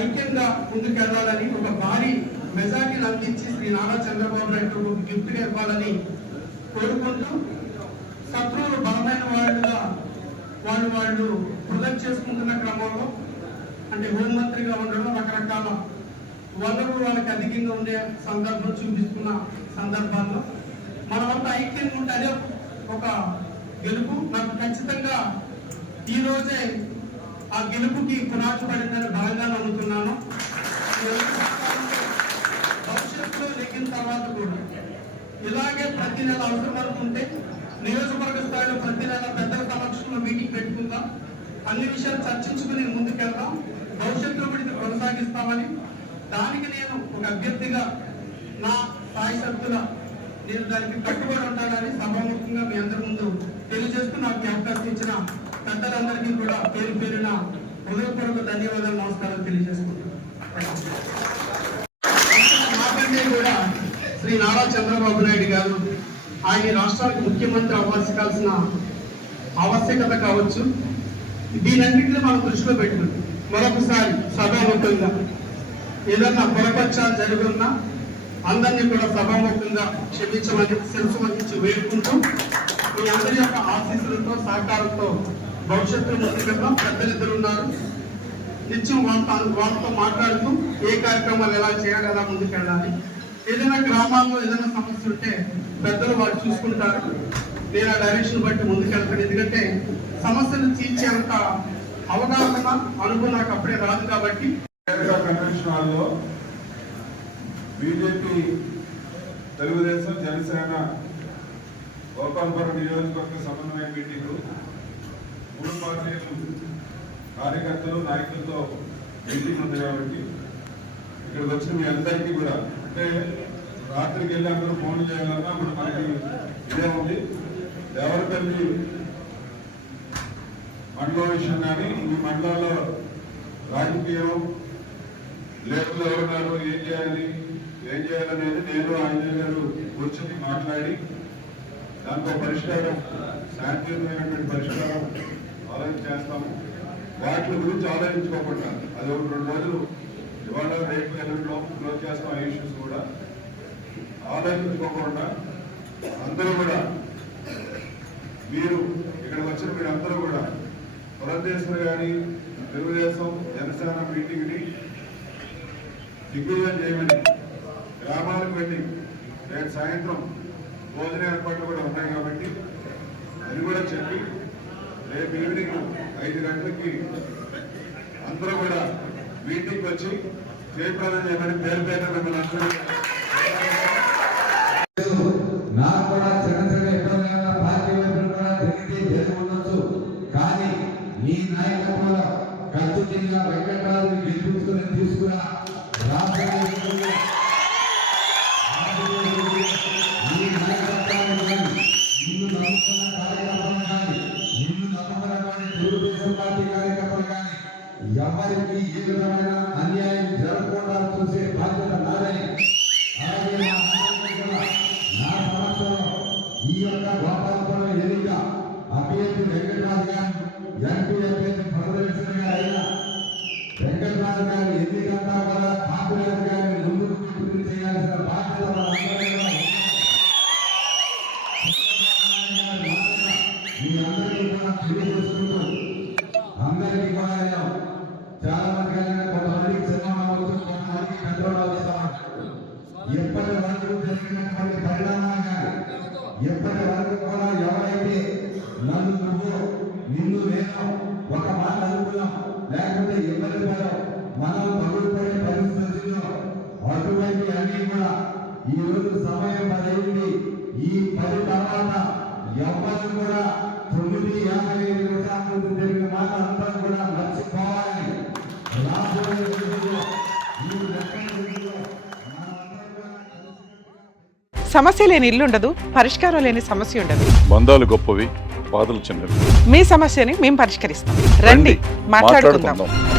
ఐక్యంగా ముందుకెళ్లాలని, ఒక భారీ మెజార్టీని అందించి శ్రీ నారా చంద్రబాబు నాయుడు గిఫ్ట్గా ఇవ్వాలని కోరుకుంటూ, శత్రువులు బలమైన వాళ్ళుగా వాళ్ళు ప్రొజెక్ట్ చేసుకుంటున్న క్రమంలో, అంటే హోంమంత్రిగా ఉండడం, రకరకాల వనరులు వాళ్ళకి అధికంగా ఉండే సందర్భం చూపిస్తున్న సందర్భాల్లో మనమంతా ఐక్యంగా ఉంటే అదే ఒక గెలుపు. నాకు ఖచ్చితంగా ఈ రోజే ఆ గెలుపుకి పునాది పడిందని బలంగా నమ్ముతున్నాను. భవిష్యత్తులో నెగ్గిన తర్వాత కూడా ఇలాగే ప్రతి నెల అవసరం అనుకుంటే నియోజకవర్గ స్థాయిలో ప్రతి నెల పెద్దల సమక్షంలో మీటింగ్ పెట్టుకుందాం, అన్ని విషయాలు చర్చించుకుని ముందుకెళ్దాం, భవిష్యత్తులో కూడా కొనసాగిస్తామని, దానికి నేను ఒక అభ్యర్థిగా నా స్థాయి శక్తుల నేను దానికి కట్టుబడి ఉంటానని సభాముఖంగా మీ అందరి ముందు తెలియజేస్తూ, నాకు అవకాశం ఇచ్చిన పెద్దలందరికీ కూడా పేరు పేరున హృదయపూర్వక ధన్యవాదాలు, నమస్కారాలు తెలియజేసుకుంటున్నాను. నాకంటే కూడా శ్రీ నారా చంద్రబాబు నాయుడు గారు ఆయన రాష్ట్రానికి ముఖ్యమంత్రి అవ్వాల్సిన ఆవశ్యకత కావచ్చు, దీనన్నింటినీ మనం దృష్టిలో పెట్టుకుని మరొకసారి సభాముఖంగా ఏదన్నా పొరపక్షాలు జరుగున్నా అందరినీ కూడా సభాముఖంగా క్షమించమని శిరసు వహించి వేడుకుంటూ, మీ అందరి యొక్క ఆశీస్సులతో సహకారంతో భవిష్యత్తులో ముందుకెళ్తాం. పెద్దలిద్దరు ఉన్నారు, నిత్యం వాళ్ళతో మాట్లాడుతూ ఏ కార్యక్రమాలు ఎలా చేయాలి, ఎలా ముందుకెళ్ళాలి, ఏదైనా గ్రామాల్లో ఏదైనా సమస్య ఉంటే పెద్దలు వాళ్ళు చూసుకుంటారు. నేను ఆ డైరెక్షన్ బట్టి ముందుకెళ్తాను. ఎందుకంటే సమస్యను తీర్చేంత అవగాహన అనుభవం నాకు అప్పుడే రాదు కాబట్టి. కన్వెన్షన్ హాల్లో బీజేపీ, తెలుగుదేశం, జనసేన గోపాలపురం నియోజకవర్గ సమన్వయ మీటింగ్, 3 పార్టీలు కార్యకర్తలు నాయకులతో మీటింగ్ ఉంది కాబట్టి ఇక్కడికి వచ్చిన మీ అందరికీ కూడా, అంటే రాత్రికి వెళ్ళి అందరూ ఫోన్ చేయాలన్నా ఇప్పుడు మనకి ఇదే ఉంది. దేవరపల్లి మండలం విషయం కానీ, ఈ మండలంలో రాజకీయం లేబుల్ ఎవరున్నారు, ఏం చేయాలనేది నేను ఆయన గారు కూర్చొని మాట్లాడి దాంట్లో పరిష్కారం, శాంతియుతమైనటువంటి పరిష్కారం ఆలోచన చేస్తాము. వాటి గురించి ఆలోచించుకోకుండా అది 1-2 రోజులు ఇవాళ రేపు ఎల్లుండిలో క్లోజ్ చేస్తాం. ఆ ఇష్యూస్ కూడా ఆలోచించుకోకుండా అందరూ కూడా, మీరు ఇక్కడికి వచ్చిన మీరందరూ కూడా పురంధేశ్వరి గారి తెలుగుదేశం జనసేన మీటింగ్ని దిగ్విజయం చేయమని, గ్రామాలకు వెళ్ళి రేపు సాయంత్రం భోజన ఏర్పాట్లు కూడా ఉన్నాయి కాబట్టి అది కూడా చెప్పి రేపు ఈవినింగ్ 5 గంటలకి అందరూ కూడా మీటింగ్ వచ్చి జయప్రదం చేయమని పేరు పేరు మిమ్మల్ని అందరూ. నాకు కూడా చిన్న ఇబ్బందిగా పార్టీ వైపులు కూడా తిరిగితే జయం ఉండొచ్చు, కానీ మీ నాయకత్వంలో ఖర్చు జిల్లా వెంకటరాజుని గెలిపించుకుని తీసుకురా నిన్ను నమ్ముకున్న కార్యకర్తలు కానీ, నిన్ను నమ్ముకున్నటువంటి తెలుగుదేశం పార్టీ కార్యకర్తలు కానీ ఎవరికి ఏ విధమైన అన్యాయం జరగకుండా చూసే బాధ్యత నాదని, అలాగే నా సమస్యలో ఈ యొక్క గోపాలపురం ఎన్నిక అభ్యర్థి వెంకటరాజు గారు, ఎంపీ అభ్యర్థి పురంధేశ్వరి గారు అయిన వెంకటరాజు గారు ఎన్నికంతా కూడా కాంగ్రెస్ గారిని ముందుకు పూర్తి చేయాల్సిన బాధ్యత మీ అందరికీ కూడా తెలియజేసుకుంటూ, అందరికీ కూడా చాలా మంది కొంతమందికి సినిమా వచ్చు, కొంతమందికి పెద్దలు అవుతాం. ఎప్పటి వరకు జరిగినటువంటి పరిణామాలు కానీ, ఎప్పటి వరకు కూడా ఎవరైతే నన్ను నువ్వు, నిన్ను నేను ఒక మాట అనుకున్నాం, లేకపోతే ఇబ్బంది పడవు, మనం పగులుపడే పరిస్థితుల్లో అటువంటి అన్ని కూడా ఈ రోజు సమయం 10 అయింది. ఈ 10 తర్వాత ఎవరు కూడా 9:55 నిమిషాల జరిగిన మాట అంతా కూడా మర్చిపోవాలని, రాబోయే రోజుల్లో ఈ సమస్య లేని ఇల్లు ఉండదు, పరిష్కారం లేని సమస్య ఉండదు. బంధాలు గొప్పవి, బాధలు చిన్నవి. మీ సమస్యని మేము పరిష్కరిస్తాం. రండి మాట్లాడుకుందాం.